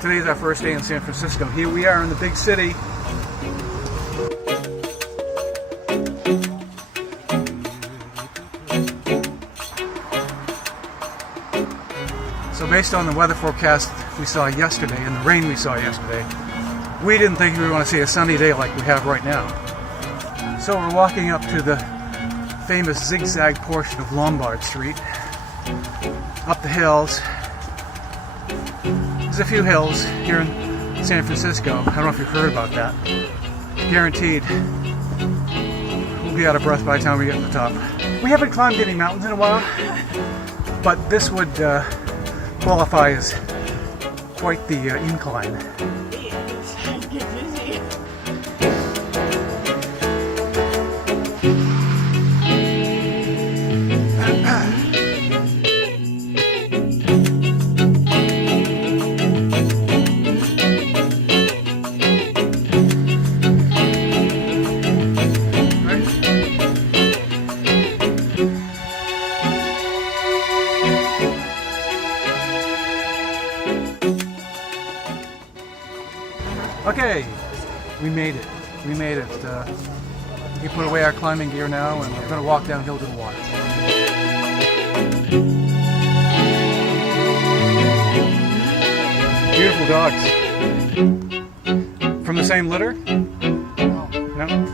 Today's our first day in San Francisco. Here we are in the big city. So based on the weather forecast we saw yesterday and the rain we saw yesterday, we didn't think we were going to see a sunny day like we have right now. So we're walking up to the famous zig-zag portion of Lombard Street, up the hills. There's a few hills here in San Francisco. I don't know if you've heard about that. Guaranteed we'll be out of breath by the time we get to the top. We haven't climbed any mountains in a while, but this would qualify as quite the incline. Okay, we made it. We made it. We put away our climbing gear now, and we're going to walk downhill to the water. Beautiful dogs. From the same litter? No?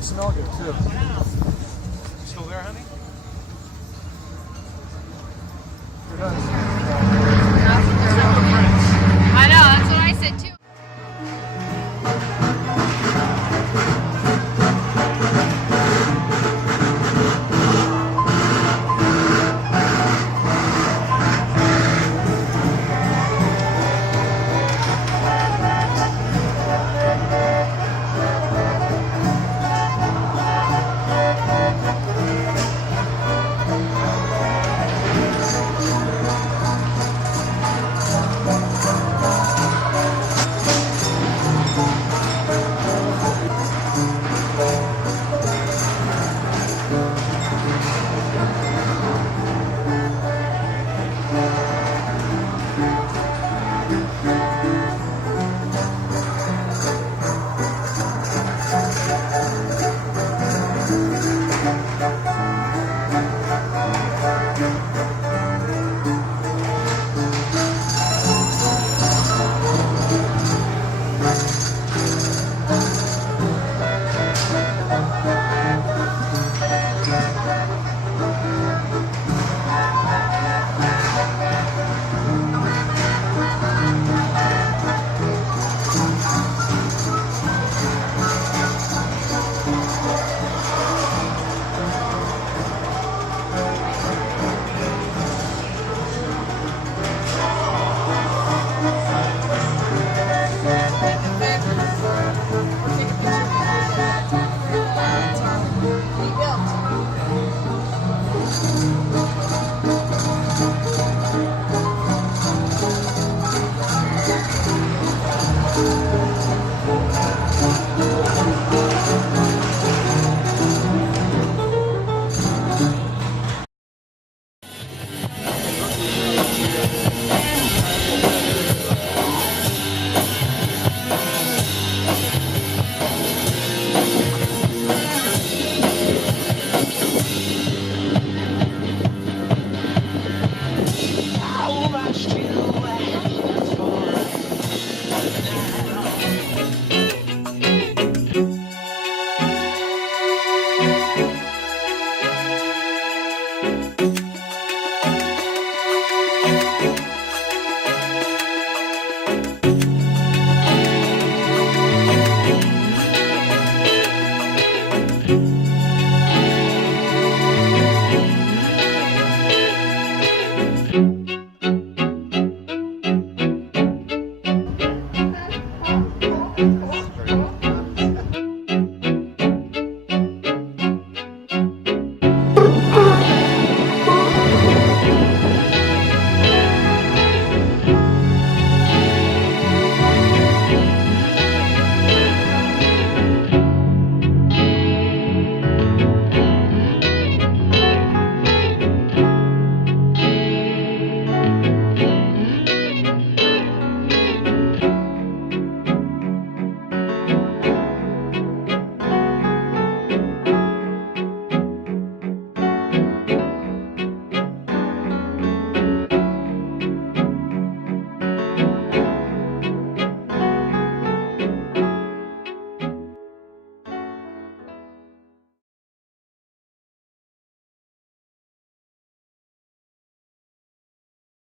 Smell good too. Still there, honey? It does. I know, that's what I said too.